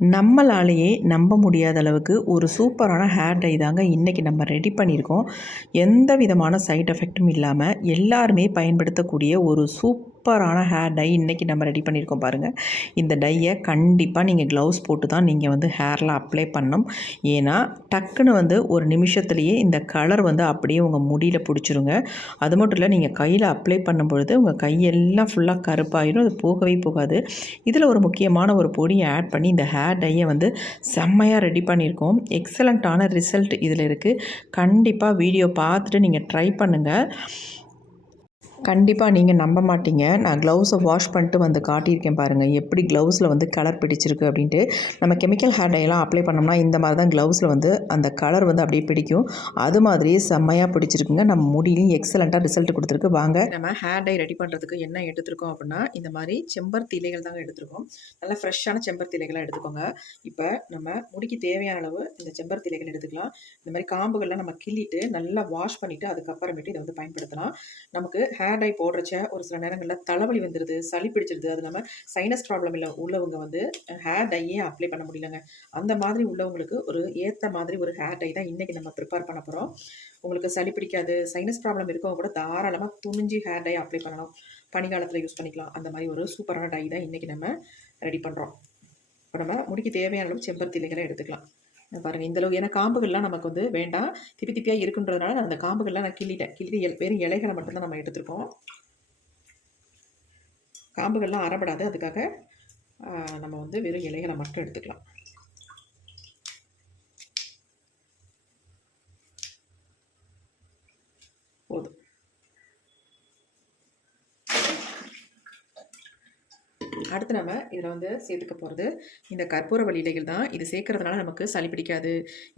நம்மளாலேயே நம்ப முடியாத அளவுக்கு ஒரு சூப்பரான ஹேர் டை தாங்க இன்றைக்கி நம்ம ரெடி பண்ணியிருக்கோம். எந்த விதமான சைட் எஃபெக்ட்டும் இல்லாமல் எல்லாருமே பயன்படுத்தக்கூடிய ஒரு சூப் சூப்பரான ஹேர் டை இன்றைக்கி நம்ம ரெடி பண்ணியிருக்கோம் பாருங்கள் இந்த டையை கண்டிப்பாக நீங்கள் க்ளவுஸ் போட்டு தான் நீங்கள் வந்து ஹேரில் அப்ளை பண்ணணும். ஏன்னா டக்குன்னு வந்து ஒரு நிமிஷத்துலேயே இந்த கலர் வந்து அப்படியே உங்கள் முடியில் பிடிச்சிருங்க. அது மட்டும் இல்லை நீங்கள் கையில் அப்ளை பண்ணும் பொழுது உங்கள் கையெல்லாம் ஃபுல்லாக கருப்பாயிடும் அது போகவே போகாது. இதில் ஒரு முக்கியமான ஒரு பொடியை ஆட் பண்ணி இந்த ஹேர் டையை வந்து செம்மையாக ரெடி பண்ணியிருக்கோம். எக்ஸலண்ட்டான ரிசல்ட் இதில் இருக்குது கண்டிப்பாக வீடியோ பார்த்துட்டு நீங்கள் ட்ரை பண்ணுங்கள் கண்டிப்பாக நீங்கள் நம்ப மாட்டீங்க. நான் க்ளவுஸை வாஷ் பண்ணிட்டு வந்து காட்டியிருக்கேன் பாருங்கள் எப்படி க்ளவுஸில் வந்து கலர் பிடிச்சிருக்கு அப்படின்ட்டு. நம்ம கெமிக்கல் ஹேர் டைலாம் அப்ளை பண்ணோம்னா இந்த மாதிரி தான் க்ளவுஸில் வந்து அந்த கலர் வந்து அப்படியே பிடிக்கும். அது மாதிரியே செம்மையாக பிடிச்சிருக்குங்க. நம்ம முடியிலையும் எக்ஸலண்ட்டாக ரிசல்ட் கொடுத்துருக்கு. வாங்க. நம்ம ஹேர் டை ரெடி பண்ணுறதுக்கு என்ன எடுத்துருக்கோம் அப்படின்னா இந்த மாதிரி செம்பருத்தி இலைகள் தாங்க எடுத்துருக்கோம். நல்லா ஃப்ரெஷ்ஷான செம்பருத்தி இலைகளாக எடுத்துக்கோங்க. இப்போ நம்ம முடிக்கு தேவையான அளவு இந்த செம்பருத்தி இலைகள் எடுத்துக்கலாம். இந்த மாதிரி காம்புகள்லாம் நம்ம கிள்ளிட்டு நல்லா வாஷ் பண்ணிவிட்டு அதுக்கப்புறமேட்டு இதை வந்து பயன்படுத்தலாம். நமக்கு ஹேர் டை போடுறச்ச ஒரு சில நேரங்களில் தலைவலி வந்துடுது சளி பிடிச்சிருது. அது இல்லாமல் சைனஸ் ப்ராப்ளம் இல்லை உள்ளவங்க வந்து ஹேர் டையே அப்ளை பண்ண முடியலங்க? அந்த மாதிரி உள்ளவங்களுக்கு ஒரு ஏற்ற மாதிரி ஒரு ஹேர் டை தான் இன்றைக்கி நம்ம ப்ரிப்பேர் பண்ண போகிறோம் உங்களுக்கு சளி பிடிக்காது சைனஸ் ப்ராப்ளம் இருக்கவங்க கூட தாராளமாக துணிஞ்சு ஹேர் டை அப்ளை பண்ணலாம். பனிக்காலத்தில் யூஸ் பண்ணிக்கலாம். அந்த மாதிரி ஒரு சூப்பரான டை தான் இன்றைக்கி நம்ம ரெடி பண்ணுறோம் இப்போ நம்ம முடிக்கு தேவையான அளவு செம்பருத்தி இலைகளை எடுத்துக்கலாம். பாருங்கள் இந்த அளவு ஏன்னா காம்புகள்லாம் நமக்கு வந்து வேண்டாம். திப்பி திப்பியாக இருக்குன்றதுனால நான் அந்த காம்புகள்லாம் நான் கிள்ளிட்டேன். கிள்ளி எல் வெறும் இலைகளை மட்டும்தான் நம்ம எடுத்துருக்கோம் காம்புகள்லாம் அறப்படாது. அதுக்காக நம்ம வந்து வெறும் இலைகளை மட்டும் எடுத்துக்கலாம். போதும். அடுத்து நம்ம இதில் வந்து சேர்த்துக்க போகிறது இந்த கற்பூர வழி இலைகள் தான். இது சேர்க்கறதுனால நமக்கு சளி பிடிக்காது.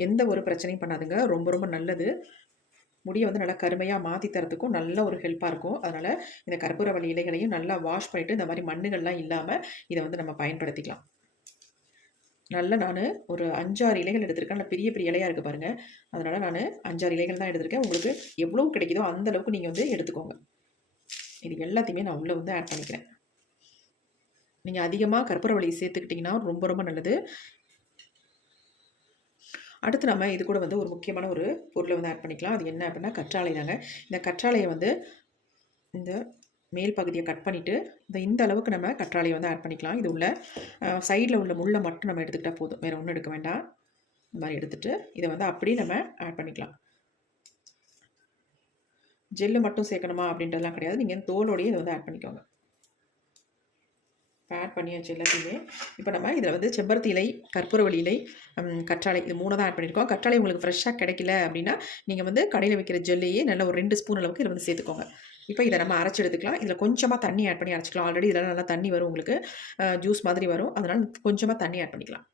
எந்த ஒரு பிரச்சனையும் பண்ணாதுங்க. ரொம்ப ரொம்ப நல்லது. முடியை வந்து நல்லா கருமையாக மாற்றி தரத்துக்கும் நல்ல ஒரு ஹெல்ப்பாக இருக்கும். அதனால் இந்த கற்பூர வழி இலைகளையும் நல்லா வாஷ் பண்ணிவிட்டு இந்த மாதிரி மண்ணுகள்லாம் இல்லாமல் இதை வந்து நம்ம பயன்படுத்திக்கலாம். நல்ல நான் ஒரு அஞ்சாறு இலைகள் எடுத்திருக்கேன். நல்லா பெரிய பெரிய இலையாக இருக்குது பாருங்கள் அதனால் நான் அஞ்சாறு இலைகள் தான் எடுத்திருக்கேன். உங்களுக்கு எவ்வளோ கிடைக்குதோ அந்தளவுக்கு நீங்கள் வந்து எடுத்துக்கோங்க. இது எல்லாத்தையுமே நான் உள்ளே வந்து ஆட் பண்ணிக்கிறேன். நீங்கள் அதிகமாக கற்பூரவள்ளி சேர்த்துக்கிட்டிங்கன்னா ரொம்ப ரொம்ப நல்லது. அடுத்து நம்ம இது கூட வந்து ஒரு முக்கியமான ஒரு பொருளை வந்து ஆட் பண்ணிக்கலாம். அது என்ன அப்படின்னா கற்றாழை தாங்க. இந்த கற்றாழையை வந்து இந்த மேல் பகுதியை கட் பண்ணிவிட்டு இந்த இந்த அளவுக்கு நம்ம கற்றாழையை வந்து ஆட் பண்ணிக்கலாம். இது உள்ள சைடில் உள்ள முள்ளை மட்டும் நம்ம எடுத்துக்கிட்டால் போதும். வேறு ஒன்றும் எடுக்க வேண்டாம். இந்த மாதிரி எடுத்துகிட்டு இதை வந்து அப்படியே நம்ம ஆட் பண்ணிக்கலாம். ஜெல்லு மட்டும் சேர்க்கணுமா அப்படின்றதெல்லாம் கிடையாது. நீங்கள் தோலோடையே இதை வந்து ஆட் பண்ணிக்கோங்க. ஆட் பண்ணியாச்சு எல்லாத்தையுமே. இப்போ நம்ம இதில் வந்து செம்பருத்தி இலை கற்பூரவள்ளி இலை கற்றாழை இது மூணு தான் ஆட் பண்ணியிருக்கோம். கற்றாழை உங்களுக்கு ஃப்ரெஷ்ஷாக கிடைக்கல அப்படின்னா நீங்கள் வந்து கடையில் வைக்கிற ஜெல்லையே நல்ல ஒரு ரெண்டு ஸ்பூன் அளவுக்கு இதில் வந்து சேர்த்துக்கோங்க. இப்போ இதை நம்ம அரைச்சி எடுத்துக்கலாம். இதில் கொஞ்சமாக தண்ணி ஆட் பண்ணி அரைச்சிக்கலாம். ஆல்ரெடி இதில் நல்லா தண்ணி வரும் உங்களுக்கு. ஜூஸ் மாதிரி வரும். அதனால் கொஞ்சமாக தண்ணி ஆட் பண்ணிக்கலாம்.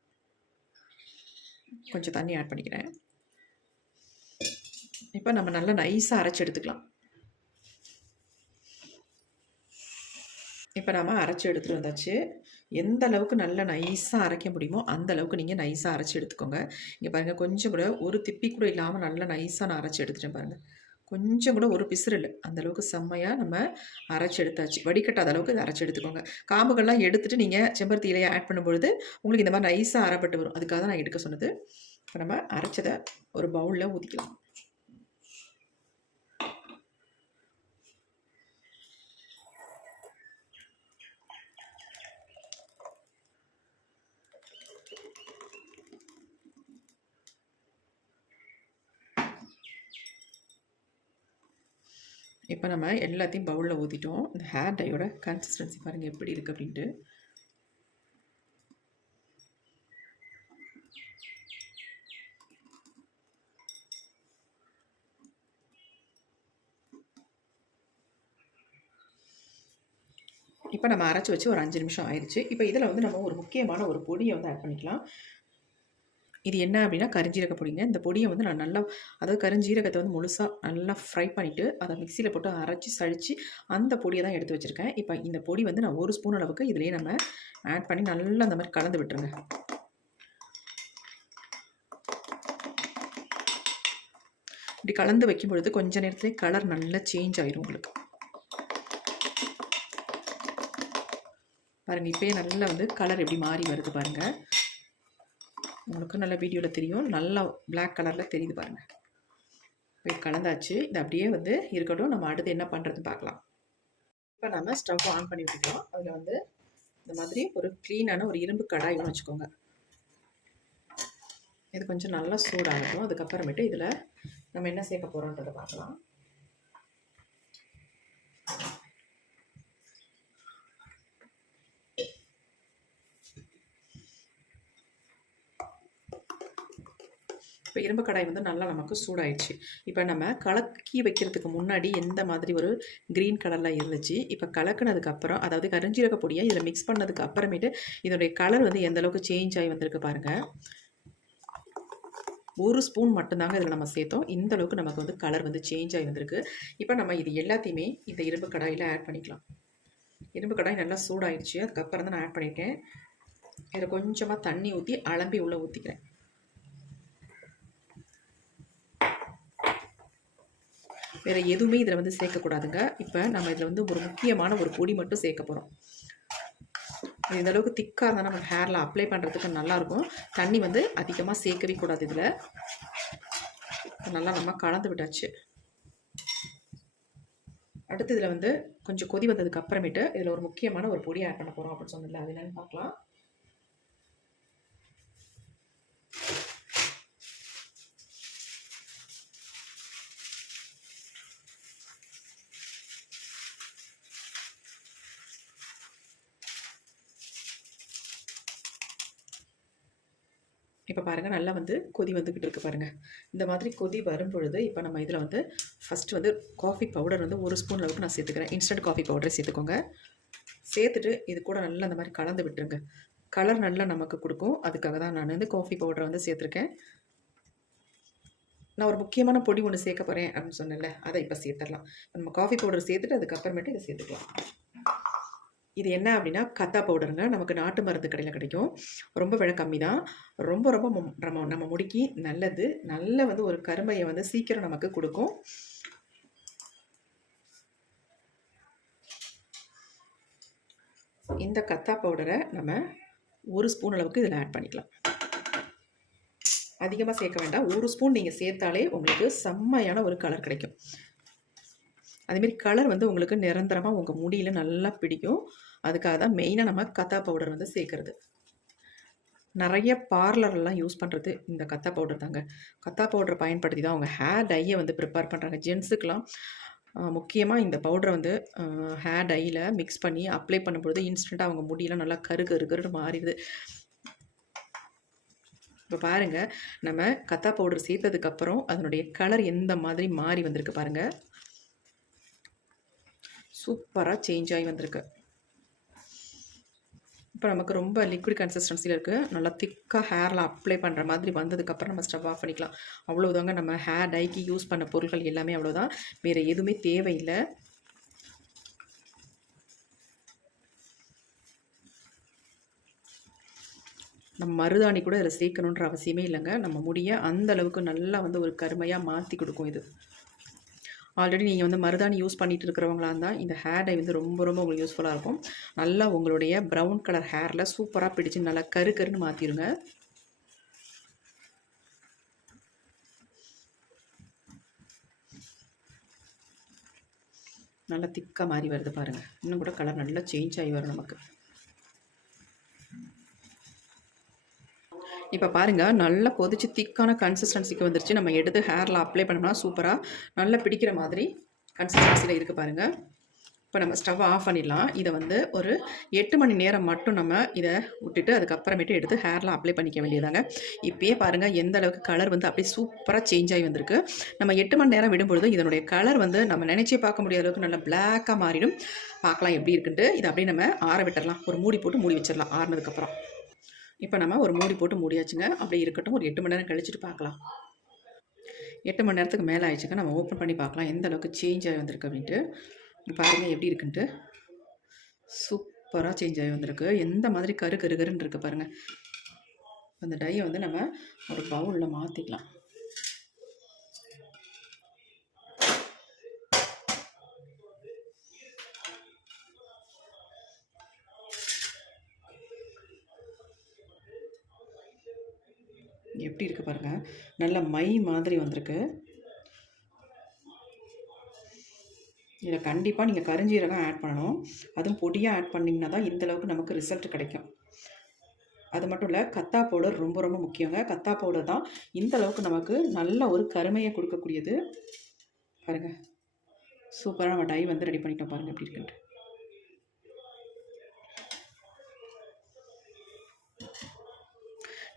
கொஞ்சம் தண்ணி ஆட் பண்ணிக்கிறேன். இப்போ நம்ம நல்லா நைஸாக அரைச்சி எடுத்துக்கலாம். இப்போ நாம் அரைச்சி எடுத்துகிட்டு வந்தாச்சு. எந்த அளவுக்கு நல்லா நைஸாக அரைக்க முடியுமோ அந்த அளவுக்கு நீங்கள் நைஸாக அரைச்சி எடுத்துக்கோங்க. இங்கே பாருங்கள் கொஞ்சம் கூட ஒரு திப்பி கூட இல்லாமல் நல்லா நைஸாக நான் அரைச்சி எடுத்துட்டேன் பாருங்கள் கொஞ்சம் கூட ஒரு பிசுறு இல்லை. அந்தளவுக்கு செம்மையாக நம்ம அரைச்சி எடுத்தாச்சு. வடிகட்டாத அளவுக்கு இதை அரைச்சி எடுத்துக்கோங்க. காம்புகள்லாம் எடுத்துகிட்டு நீங்கள் செம்பருத்தி இலையை ஆட் பண்ணும்பொழுது உங்களுக்கு இந்த மாதிரி நைஸாக அரைப்பட்டு வரும். அதுக்காக தான் நான் எடுக்க சொன்னது. இப்போ நம்ம அரைச்சதை ஒரு பவுலில் ஊற்றிக்கலாம் இப்போ நம்ம எல்லாத்தையும் பவுலில் ஊற்றிட்டோம் இந்த ஹேர் டையோட கன்சிஸ்டன்சி பாருங்கள் எப்படி இருக்குது அப்படின்ட்டு. இப்போ நம்ம அரைச்சி வச்சு ஒரு அஞ்சு நிமிஷம் ஆயிடுச்சு. இப்போ இதில் வந்து நம்ம ஒரு முக்கியமான ஒரு பொடியை வந்து ஆட் பண்ணிக்கலாம். இது என்ன அப்படின்னா கரிஞ்சீரக பொடிங்க. இந்த பொடியை வந்து நான் நல்லா அதாவது கரிஞ்சீரகத்தை வந்து முழுசாக நல்லா ஃப்ரை பண்ணிவிட்டு அதை மிக்சியில் போட்டு அரைச்சி சளிச்சு அந்த பொடியை தான் எடுத்து வச்சுருக்கேன். இப்போ இந்த பொடி வந்து நான் ஒரு ஸ்பூன் அளவுக்கு இதிலேயே நம்ம ஆட் பண்ணி நல்லா அந்த மாதிரி கலந்து விட்டுருங்க. இப்படி கலந்து வைக்கும் பொழுது கொஞ்ச நேரத்துலேயே கலர் நல்லா சேஞ்ச் ஆயிரும் உங்களுக்கு. பாருங்கள் இப்போயே நல்லா வந்து கலர் எப்படி மாறி வருது பாருங்கள் உங்களுக்கு நல்ல வீடியோவில் தெரியும். நல்லா பிளாக் கலரில் தெரியுது பாருங்கள் இப்போ கலந்தாச்சு. இது அப்படியே வந்து இருக்கட்டும். நம்ம அடுத்து என்ன பண்ணுறதுன்னு பார்க்கலாம். இப்போ நம்ம ஸ்டவ் ஆன் பண்ணி விட்டுக்கலாம் அதில் வந்து இந்த மாதிரி ஒரு க்ளீனான ஒரு இரும்பு கடாய் வச்சுக்கோங்க. இது கொஞ்சம் நல்லா சூடாகட்டும். அதுக்கப்புறமேட்டு இதில் நம்ம என்ன சேர்க்க போகிறோன்றதை பார்க்கலாம். இப்போ இரும்பு கடாய் வந்து நல்லா நமக்கு சூடாயிடுச்சு. இப்போ நம்ம கலக்கி வைக்கிறதுக்கு முன்னாடி எந்த மாதிரி ஒரு க்ரீன் கலரில் இருந்துச்சு இப்போ கலக்குனதுக்கப்புறம் அதாவது கரிஞ்சீரக பொடியை இதில் மிக்ஸ் பண்ணதுக்கு அப்புறமேட்டு இதனுடைய கலர் வந்து எந்த அளவுக்கு சேஞ்ச் ஆகி வந்திருக்கு பாருங்கள் ஒரு ஸ்பூன் மட்டும்தாங்க இதில் நம்ம சேர்த்தோம். இந்த அளவுக்கு நமக்கு வந்து கலர் வந்து சேஞ்ச் ஆகி வந்திருக்கு. இப்போ நம்ம இது எல்லாத்தையுமே இந்த இரும்பு கடாயில் ஆட் பண்ணிக்கலாம். இரும்பு கடாய் நல்லா சூடாயிடுச்சு. அதுக்கப்புறம் தான் நான் ஆட் பண்ணியிருக்கேன். இதில் கொஞ்சமாக தண்ணி ஊற்றி அலம்பி உள்ளே ஊற்றிக்கிறேன் வேறு எதுவுமே இதில் வந்து சேர்க்கக்கூடாதுங்க இப்போ நம்ம இதில் வந்து ஒரு முக்கியமான ஒரு பொடி மட்டும் சேர்க்க போகிறோம் இந்த அளவுக்கு திக்காக இருந்தால் நம்ம ஹேரில் அப்ளை பண்ணுறதுக்கு நல்லாயிருக்கும் தண்ணி வந்து அதிகமாக சேர்க்கவே கூடாது இதில். நல்லா நம்ம கலந்து விட்டாச்சு. அடுத்து இதில் வந்து கொஞ்சம் கொதி வந்ததுக்கு அப்புறமேட்டு இதில் ஒரு முக்கியமான ஒரு பொடி ஆட் பண்ண போகிறோம் அப்படின்னு சொன்னதில்ல அது என்னென்னு பார்க்கலாம். இப்போ பாருங்கள் நல்லா வந்து கொதி வந்துக்கிட்டு இருக்கு பாருங்கள் இந்த மாதிரி கொதி வரும் பொழுது இப்போ நம்ம இதில் வந்து ஃபஸ்ட்டு வந்து காஃபி பவுடர் வந்து ஒரு ஸ்பூன் அளவுக்கு நான் சேர்த்துக்கிறேன். இன்ஸ்டன்ட் காஃபி பவுடரை சேர்த்துக்கோங்க. சேர்த்துட்டு இது கூட நல்லா அந்த மாதிரி கலந்து விட்டுருங்க. கலர் நல்லா நமக்கு கொடுக்கும். அதுக்காக தான் நான் வந்து காஃபி பவுடரை வந்து சேர்த்துருக்கேன். நான் ஒரு முக்கியமான பொடி ஒன்று சேர்க்க போகிறேன் அப்படின்னு சொன்னேன்ல அதை இப்போ சேர்த்துடலாம். நம்ம காஃபி பவுடர் சேர்த்துட்டு அதுக்கப்புறமேட்டு இதை சேர்த்துக்கலாம். இது என்ன அப்படின்னா கத்தா பவுடருங்க. நமக்கு நாட்டு மருந்து கடையில் கிடைக்கும். ரொம்ப விலை கம்மி தான். ரொம்ப ரொம்ப நம்ம நம்ம முடிக்கி நல்லது. நல்ல வந்து ஒரு கருமையை வந்து சீக்கிரம் நமக்கு கொடுக்கும். இந்த கத்தா பவுடரை நம்ம ஒரு ஸ்பூன் அளவுக்கு இதில் ஆட் பண்ணிக்கலாம். அதிகமாக சேர்க்க வேண்டாம். ஒரு ஸ்பூன் நீங்கள் சேர்த்தாலே உங்களுக்கு செம்மையான ஒரு கலர் கிடைக்கும். அதேமாரி கலர் வந்து உங்களுக்கு நிரந்தரமாக உங்கள் முடியில் நல்லா பிடிக்கும். அதுக்காக தான் மெயினாக நம்ம கத்தா பவுடர் வந்து சேர்க்குறது. நிறைய பார்லர்லாம் யூஸ் பண்ணுறது இந்த கத்தா பவுடர் தாங்க. கத்தா பவுடர் பயன்படுத்தி தான் அவங்க ஹேர் டையை வந்து ப்ரிப்பேர் பண்ணுறாங்க ஜென்ஸுக்கெலாம் முக்கியமாக இந்த பவுடரை வந்து ஹேர் டையில் மிக்ஸ் பண்ணி அப்ளை பண்ணும்பொழுது இன்ஸ்டண்ட்டாக அவங்க முடியெல்லாம் நல்லா கரு கரு கருன்னு மாறிடுது. இப்போ பாருங்கள் நம்ம கத்தா பவுடர் சேர்த்ததுக்கப்புறம் அதனுடைய கலர் எந்த மாதிரி மாறி வந்திருக்கு பாருங்கள் சூப்பராக சேஞ்ச் ஆகி வந்திருக்கு. இப்போ நமக்கு ரொம்ப லிக்விட் கன்சிஸ்டன்சியில் இருக்குது நல்லா திக்காக ஹேரில் அப்ளை பண்ணுற மாதிரி வந்ததுக்கப்புறம் நம்ம ஸ்டவ் ஆஃப் பண்ணிக்கலாம். அவ்வளோதாங்க நம்ம ஹேர் டைக்கு யூஸ் பண்ண பொருட்கள் எல்லாமே அவ்வளோதான் வேறு எதுவுமே தேவையில்லை. நம்ம மருதாணி கூட இதில் சேர்க்கணுன்ற அவசியமே இல்லைங்க. நம்ம முடிய அந்த அளவுக்கு நல்லா வந்து ஒரு கருமையாக மாற்றி கொடுக்கும் இது. ஆல்ரெடி நீங்கள் வந்து மருதாணி யூஸ் பண்ணிட்டு இருக்கிறவங்களா இருந்தால் இந்த ஹேர் டை வந்து ரொம்ப ரொம்ப உங்களுக்கு யூஸ்ஃபுல்லாக இருக்கும். நல்லா உங்களுடைய ப்ரௌன் கலர் ஹேரில் சூப்பராக பிடிச்சி நல்லா கரு கருன்னு மாற்றிடுங்க நல்லா திக்காக மாறி வருது பாருங்கள் இன்னும் கூட கலர் நல்லா சேஞ்ச் ஆகி வரும் நமக்கு. இப்போ பாருங்கள் நல்லா கொதிச்சு திக்கான கன்சிஸ்டன்சிக்கு வந்துருச்சு. நம்ம எடுத்து ஹேரில் அப்ளை பண்ணோம்னா சூப்பராக நல்லா பிடிக்கிற மாதிரி கன்சிஸ்டன்சியில் இருக்குது பாருங்கள் இப்போ நம்ம ஸ்டவ் ஆஃப் பண்ணிடலாம். இதை வந்து ஒரு எட்டு மணி நேரம் மட்டும் நம்ம இதை விட்டுட்டு அதுக்கப்புறமேட்டு எடுத்து ஹேரில் அப்ளை பண்ணிக்க வேண்டியதாங்க இப்போயே பாருங்கள் எந்த அளவுக்கு கலர் வந்து அப்படியே சூப்பராக சேஞ்ச் ஆகி வந்திருக்கு. நம்ம எட்டு மணி நேரம் விடும்பொழுது இதனுடைய கலர் வந்து நம்ம நினச்சே பார்க்க முடியாத அளவுக்கு நல்லா பிளாக்காக மாறிடும். பார்க்கலாம் எப்படி இருக்குன்ட்டு இதை அப்படியே நம்ம ஆற விட்டுடலாம் ஒரு மூடி போட்டு மூடி வச்சிடலாம் ஆறுனதுக்கப்புறம். இப்போ நம்ம ஒரு மூடி போட்டு மூடியாச்சுங்க. அப்படி இருக்கட்டும். ஒரு எட்டு மணி நேரம் கழிச்சுட்டு பார்க்கலாம். எட்டு மணி நேரத்துக்கு மேலே ஆயிடுச்சுங்க. நம்ம ஓப்பன் பண்ணி பார்க்கலாம். எந்த அளவுக்கு சேஞ்ச் ஆகி வந்திருக்கு அப்படின்ட்டு. பாருங்கள் எப்படி இருக்குன்ட்டு. சூப்பராக சேஞ்ச் ஆகி வந்திருக்கு. எந்த மாதிரி கரு கருகருன்னு இருக்குது பாருங்கள் அந்த டையை வந்து நம்ம ஒரு பவுலில் மாற்றிக்கலாம் எப்படி இருக்குது பாருங்கள் நல்ல மை மாதிரி வந்திருக்கு. இதில் கண்டிப்பாக நீங்கள் கருஞ்சீரகம் ஆட் பண்ணணும். அதுவும் பொடியாக ஆட் பண்ணிங்கன்னா தான் இந்தளவுக்கு நமக்கு ரிசல்ட் கிடைக்கும். அது மட்டும் இல்லை கத்தா பவுடர் ரொம்ப ரொம்ப முக்கியங்க. கத்தா பவுடர் தான் இந்த அளவுக்கு நமக்கு நல்ல ஒரு கருமையை கொடுக்கக்கூடியது. பாருங்கள் சூப்பராக நம்ம டை வந்து ரெடி பண்ணிட்டோம் பாருங்கள் எப்படி இருக்குன்ட்டு.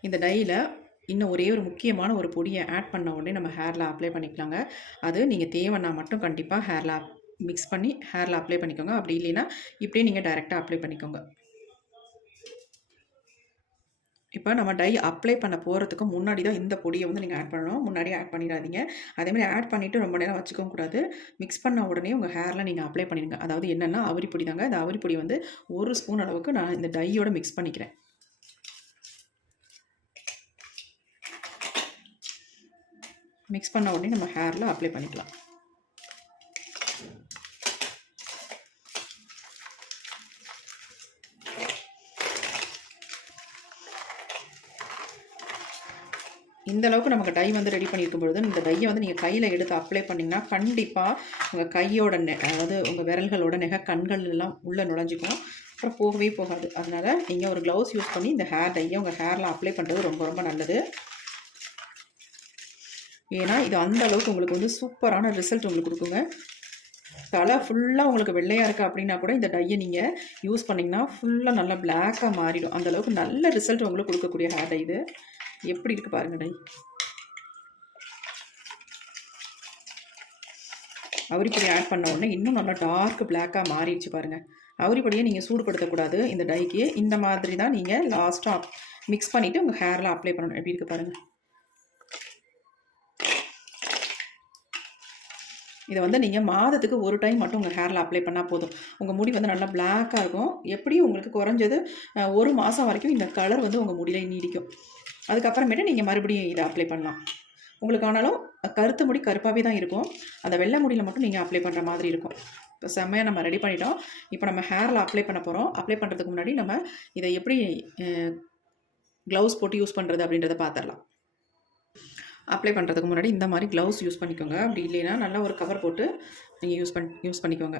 இந்த டையில் இன்னும் ஒரே ஒரு முக்கியமான ஒரு பொடியை ஆட் பண்ண உடனே நம்ம ஹேரில் அப்ளை பண்ணிக்கலாங்க. அது நீங்கள் தேவைன்னா மட்டும் கண்டிப்பாக ஹேரில் மிக்ஸ் பண்ணி ஹேரில் அப்ளை பண்ணிக்கோங்க. அப்படி இல்லைன்னா இப்படியே நீங்கள் டைரெக்டாக அப்ளை பண்ணிக்கோங்க. இப்போ நம்ம டை அப்ளை பண்ண போகிறதுக்கு முன்னாடி தான் இந்த பொடியை வந்து நீங்கள் ஆட் பண்ணணும். முன்னாடியே ஆட் பண்ணிடாதீங்க. அதேமாதிரி ஆட் பண்ணிவிட்டு ரொம்ப நேரம் வச்சுக்கவும் கூடாது. மிக்ஸ் பண்ண உடனே உங்கள் ஹேரில் நீங்கள் அப்ளை பண்ணிடுங்க. அதாவது என்னென்னா அவரி பொடி தாங்க. இந்த அவரி பொடி வந்து ஒரு ஸ்பூன் அளவுக்கு நான் இந்த டையோட மிக்ஸ் பண்ணிக்கிறேன். மிக்ஸ் பண்ண உடனே நம்ம ஹேரில் அப்ளை பண்ணிக்கலாம். இந்த அளவுக்கு நமக்கு டை வந்து ரெடி பண்ணியிருக்கும் பொழுது இந்த டையை வந்து நீங்கள் கையில் எடுத்து அப்ளை பண்ணிங்கன்னா கண்டிப்பாக உங்கள் கையோட நெ அதாவது உங்கள் விரல்களோட நெக கண்கள் எல்லாம் உள்ளே நுழைஞ்சிக்கும். அப்புறம் போகவே போகாது. அதனால் நீங்கள் ஒரு க்ளவுஸ் யூஸ் பண்ணி இந்த ஹேர் டையை உங்கள் ஹேரில் அப்ளை பண்ணுறது ரொம்ப ரொம்ப நல்லது. ஏன்னா இது அந்த அளவுக்கு உங்களுக்கு வந்து சூப்பரான ரிசல்ட் உங்களுக்கு கொடுக்குங்க. தலை ஃபுல்லாக உங்களுக்கு வெள்ளையாக இருக்குது அப்படின்னா கூட இந்த டையை நீங்கள் யூஸ் பண்ணிங்கன்னா ஃபுல்லாக நல்லா பிளாக்காக மாறிடும். அந்தளவுக்கு நல்ல ரிசல்ட் உங்களுக்கு கொடுக்கக்கூடிய ஹேர் டை இது. எப்படி இருக்குது பாருங்க டை அவரிப்பொடி ஆட் பண்ண உடனே இன்னும் நல்லா டார்க் பிளாக்காக மாறிடுச்சு பாருங்கள் அவரிப்பொடியை நீங்கள் சூடுபடுத்தக்கூடாது இந்த டைக்கு இந்த மாதிரி தான் நீங்கள் லாஸ்ட்டாக மிக்ஸ் பண்ணிவிட்டு உங்கள் ஹேரில் அப்ளை பண்ணணும். எப்படி இருக்குது பாருங்கள் இதை வந்து நீங்கள் மாதத்துக்கு ஒரு டைம் மட்டும் உங்கள் ஹேரில் அப்ளை பண்ணால் போதும். உங்கள் முடி வந்து நல்லா பிளாக்காக இருக்கும். எப்படியும் உங்களுக்கு குறைஞ்சது ஒரு மாதம் வரைக்கும் இந்த கலர் வந்து உங்கள் முடியில நீடிக்கும். அதுக்கப்புறமேட்டு நீங்கள் மறுபடியும் இதை அப்ளை பண்ணலாம். உங்களுக்கு ஆனாலும் கருத்து முடி கருப்பாகவே தான் இருக்கும். அந்த வெள்ளை முடியில் மட்டும் நீங்கள் அப்ளை பண்ணுற மாதிரி இருக்கும். இப்போ செம்மையாக நம்ம ரெடி பண்ணிட்டோம். இப்போ நம்ம ஹேரில் அப்ளை பண்ண போகிறோம் அப்ளை பண்ணுறதுக்கு முன்னாடி நம்ம இதை எப்படி க்ளவுஸ் போட்டு யூஸ் பண்ணுறது அப்படின்றத பார்த்துடலாம். அப்ளை பண்ணுறதுக்கு முன்னாடி இந்த மாதிரி க்ளவுஸ் யூஸ் பண்ணிக்கோங்க. அப்படி இல்லைன்னா நல்லா ஒரு கவர் போட்டு நீங்கள் யூஸ் பண் யூஸ் பண்ணிக்கோங்க.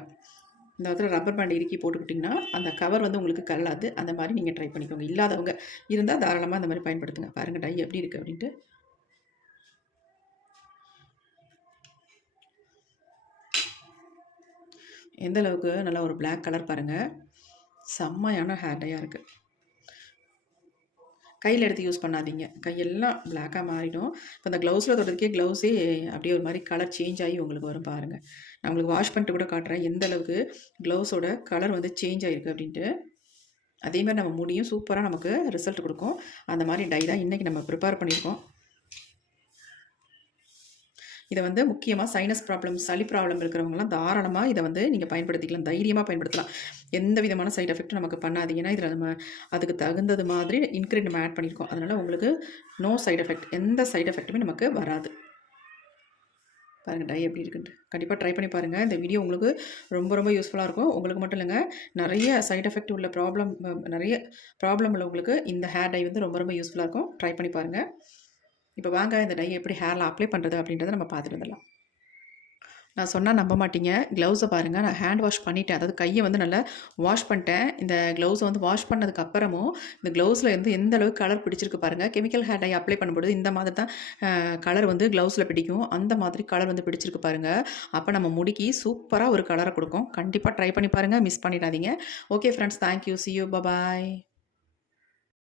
இந்த இடத்துல ரப்பர் பேண்ட் இறுக்கி போட்டுக்கிட்டிங்கன்னா அந்த கவர் வந்து உங்களுக்கு கல்லாது. அந்த மாதிரி நீங்கள் ட்ரை பண்ணிக்கோங்க. இல்லாதவங்க இருந்தால் தாராளமாக அந்த மாதிரி பயன்படுத்துங்க. பாருங்கள் டை எப்படி இருக்குது அப்படின்ட்டு. எந்த அளவுக்கு? நல்லா ஒரு பிளாக் கலர் பாருங்கள் செம்மையான ஹேர் டையாக இருக்குது கையில் எடுத்து யூஸ் பண்ணாதீங்க. கையெல்லாம் பிளாக்காக மாறிடும். இப்போ அந்த க்ளவுஸில் தொடுறதுக்கே க்ளவுஸே அப்படியே ஒரு மாதிரி கலர் சேஞ்ச் ஆகி உங்களுக்கு வரும் பாருங்கள் நான் உங்களுக்கு வாஷ் பண்ணிட்டு கூட காட்டுறேன். எந்த அளவுக்கு க்ளவுஸோட கலர் வந்து சேஞ்ச் ஆகிருக்கு அப்படின்ட்டு. அதேமாதிரி நம்ம முடியும். சூப்பராக நமக்கு ரிசல்ட் கொடுக்கும். அந்த மாதிரி டை தான் இன்றைக்கி நம்ம ப்ரிப்பேர் பண்ணியிருக்கோம். இதை வந்து முக்கியமாக சைனஸ் ப்ராப்ளம் சளி ப்ராப்ளம் இருக்கிறவங்களாம் தாராளமாக இதை வந்து நீங்கள் பயன்படுத்திக்கலாம். தைரியமாக பயன்படுத்தலாம். எந்த விதமான சைட் எஃபெக்ட்டும் நமக்கு பண்ணாது. ஏன்னா இதில் நம்ம அதுக்கு தகுந்தது மாதிரி இன்க்ரீட் நம்ம ஆட் பண்ணியிருக்கோம் அதனால் உங்களுக்கு நோ சைட் எஃபெக்ட் எந்த சைட் எஃபெக்ட்டுமே நமக்கு வராது. பாருங்கள் டை எப்படி இருக்குன்ட்டு. கண்டிப்பாக ட்ரை பண்ணி பாருங்கள் இந்த வீடியோ உங்களுக்கு ரொம்ப ரொம்ப யூஸ்ஃபுல்லாக இருக்கும். உங்களுக்கு மட்டும் இல்லைங்க நிறைய சைட் எஃபெக்ட் உள்ள ப்ராப்ளம் நிறைய ப்ராப்ளம் உள்ளவங்களுக்கு இந்த ஹேர் டை வந்து ரொம்ப ரொம்ப யூஸ்ஃபுல்லாக இருக்கும். ட்ரை பண்ணி பாருங்கள் இப்போ வாங்க இந்த டை எப்படி ஹேரில் அப்ளை பண்ணுறது அப்படின்றத நம்ம பார்த்துட்டு வந்துடலாம். நான் சொன்னால் நம்ப மாட்டீங்க. க்ளவுஸை பாருங்கள் நான் ஹேண்ட் வாஷ் பண்ணிட்டேன். அதாவது கையை வந்து நல்லா வாஷ் பண்ணிட்டேன். இந்த க்ளவுஸை வந்து வாஷ் பண்ணதுக்கு அப்புறமும் இந்த க்ளவுஸில் வந்து எந்த அளவுக்கு கலர் பிடிச்சிருக்கு பாருங்கள் கெமிக்கல் ஹேர் டை அப்ளை பண்ணும்போது இந்த மாதிரி தான் கலர் வந்து க்ளவுஸில் பிடிக்கும். அந்த மாதிரி கலர் வந்து பிடிச்சிருக்கு பாருங்கள் அப்போ நம்ம முடிக்கி சூப்பராக ஒரு கலரை கொடுக்கும். கண்டிப்பாக ட்ரை பண்ணி பாருங்கள் மிஸ் பண்ணிடாதீங்க. Okay friends thank you see you bye bye